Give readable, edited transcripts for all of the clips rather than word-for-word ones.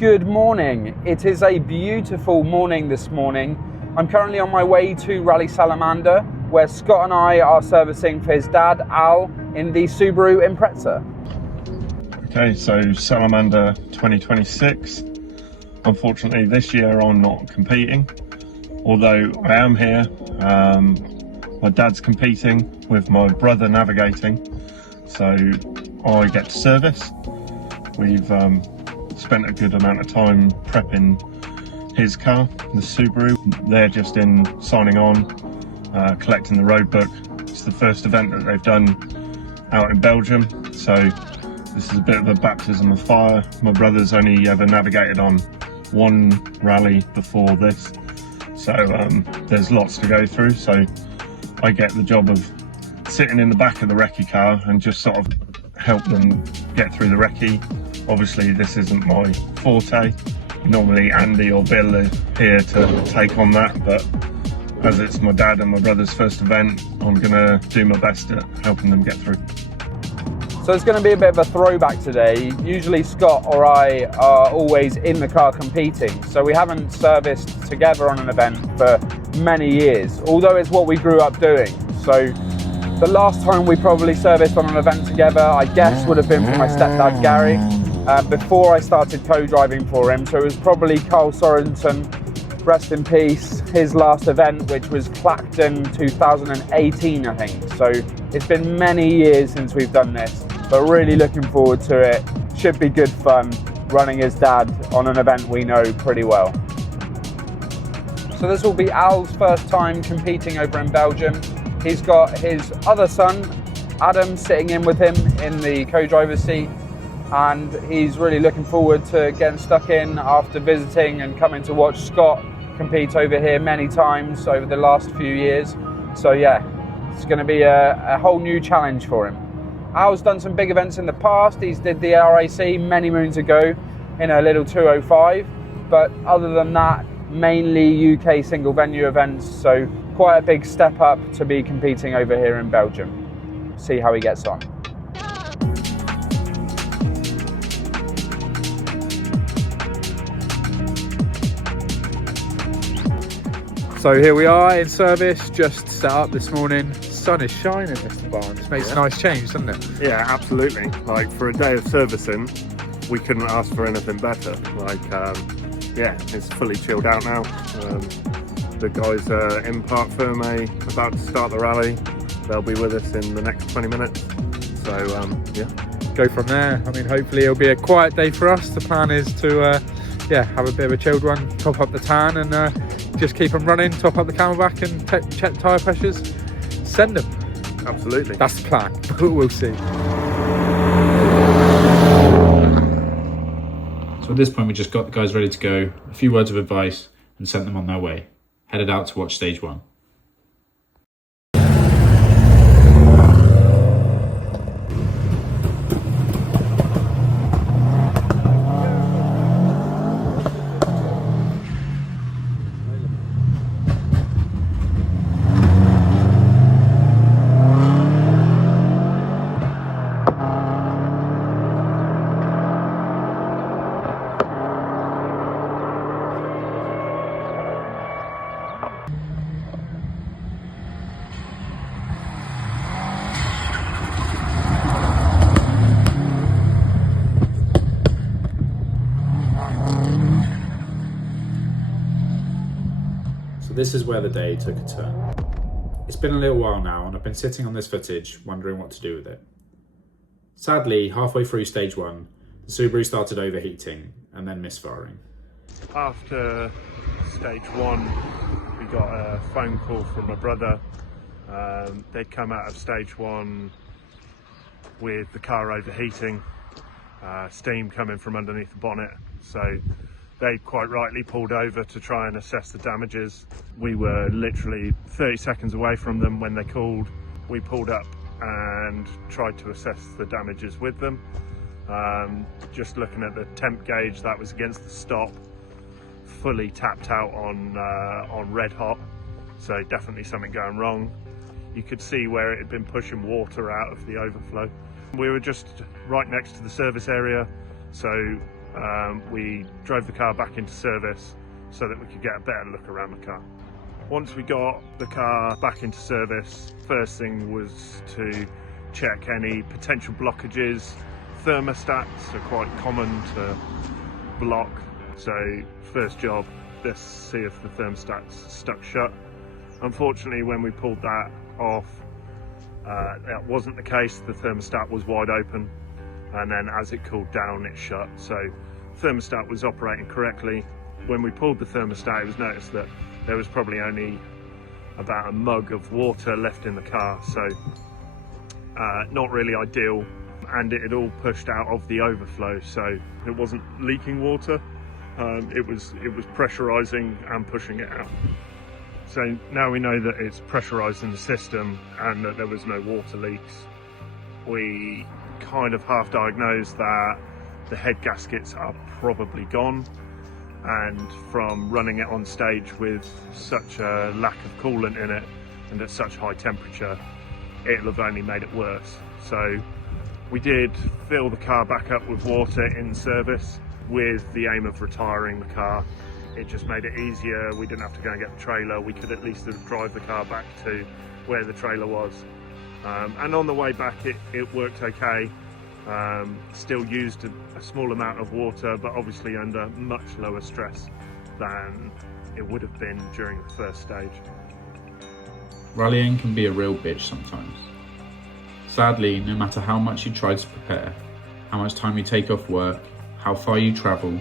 Good morning. It is a beautiful morning this morning. I'm currently on my way to Rallye Salamandre, where Scott and I are servicing for his dad, Al, in the Subaru Impreza. Okay, so Salamandre 2026. Unfortunately, this year I'm not competing, although I am here. My dad's competing with my brother navigating, so I get to service. We've spent a good amount of time prepping his car, the Subaru. They're just in signing on, collecting the road book. It's the first event that they've done out in Belgium, so this is a bit of a baptism of fire. My brother's only ever navigated on one rally before this, so there's lots to go through. So I get the job of sitting in the back of the recce car and just sort of help them get through the recce. Obviously this isn't my forte. Normally Andy or Bill are here to take on that, but as it's my dad and my brother's first event, I'm gonna do my best at helping them get through. So it's going to be a bit of a throwback today. Usually Scott or I are always in the car competing, so we haven't serviced together on an event for many years, although it's what we grew up doing. So the last time we probably serviced on an event together, I guess, would have been for my stepdad Gary, before I started co-driving for him. So it was probably Carl Sorensen, rest in peace, his last event, which was Clacton 2018, I think. So it's been many years since we've done this, but really looking forward to it. Should be good fun running his dad on an event we know pretty well. So this will be Al's first time competing over in Belgium. He's got his other son, Adam, sitting in with him in the co-driver's seat, and he's really looking forward to getting stuck in after visiting and coming to watch Scott compete over here many times over the last few years. So yeah, it's going to be a whole new challenge for him. Al's done some big events in the past. He's did the RAC many moons ago in a little 205, but other than that, mainly UK single venue events, so quite a big step up to be competing over here in Belgium. See how he gets on. So here we are in service, just set up this morning. Sun is shining, Mr. Barnes. Makes a nice change, doesn't it? Yeah, absolutely. Like, for a day of servicing, we couldn't ask for anything better. Like, yeah, it's fully chilled out now. The guys are in Parc Fermé, about to start the rally. They'll be with us in the next 20 minutes. So, yeah. Go from there. I mean, hopefully it'll be a quiet day for us. The plan is to, yeah, have a bit of a chilled one, top up the tan, and just keep them running, top up the camelback, and check tyre pressures. Send them. Absolutely. That's the plan, but we'll see. So at this point, we just got the guys ready to go, a few words of advice, and sent them on their way. Headed out to watch stage one. So this is where the day took a turn. It's been a little while now, and I've been sitting on this footage wondering what to do with it. Sadly, halfway through stage one, the Subaru started overheating and then misfiring. After stage one, we got a phone call from my brother. They'd come out of stage one with the car overheating, steam coming from underneath the bonnet. So they quite rightly pulled over to try and assess the damages. We were literally 30 seconds away from them when they called. We pulled up and tried to assess the damages with them. Just looking at the temp gauge, that was against the stop, fully tapped out on red hot, so definitely something going wrong. You could see where it had been pushing water out of the overflow. We were just right next to the service area, so we drove the car back into service so that we could get a better look around the car. Once we got the car back into service, first thing was to check any potential blockages. Thermostats are quite common to block, so first job, let's see if the thermostat's stuck shut. Unfortunately, when we pulled that off, that wasn't the case. The thermostat was wide open, and then as it cooled down, it shut. So thermostat was operating correctly. When we pulled the thermostat, it was noticed that there was probably only about a mug of water left in the car, so not really ideal. And it had all pushed out of the overflow, so it wasn't leaking water. It was pressurizing and pushing it out. So now we know that it's pressurizing the system and that there was no water leaks. We kind of half diagnosed that the head gaskets are probably gone, and from running it on stage with such a lack of coolant in it and at such high temperature, it'll have only made it worse. So we did fill the car back up with water in service with the aim of retiring the car. It just made it easier. We didn't have to go and get the trailer. We could at least drive the car back to where the trailer was. And on the way back, it worked okay. Still used a small amount of water, but obviously under much lower stress than it would have been during the first stage. Rallying can be a real bitch sometimes. Sadly, no matter how much you try to prepare, how much time you take off work, how far you travel,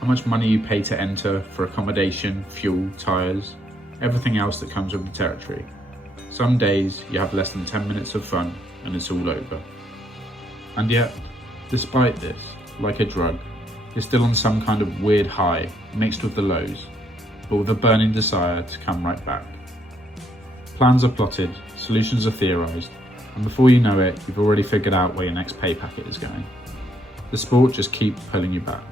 how much money you pay to enter for accommodation, fuel, tyres, everything else that comes with the territory, some days you have less than 10 minutes of fun and it's all over. And yet, despite this, like a drug, you're still on some kind of weird high mixed with the lows, but with a burning desire to come right back. Plans are plotted, solutions are theorised, and before you know it, you've already figured out where your next pay packet is going. The sport just keeps pulling you back.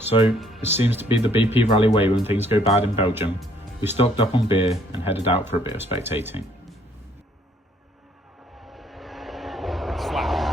So, it seems to be the BP Rally way when things go bad in Belgium. We stocked up on beer and headed out for a bit of spectating. Flat.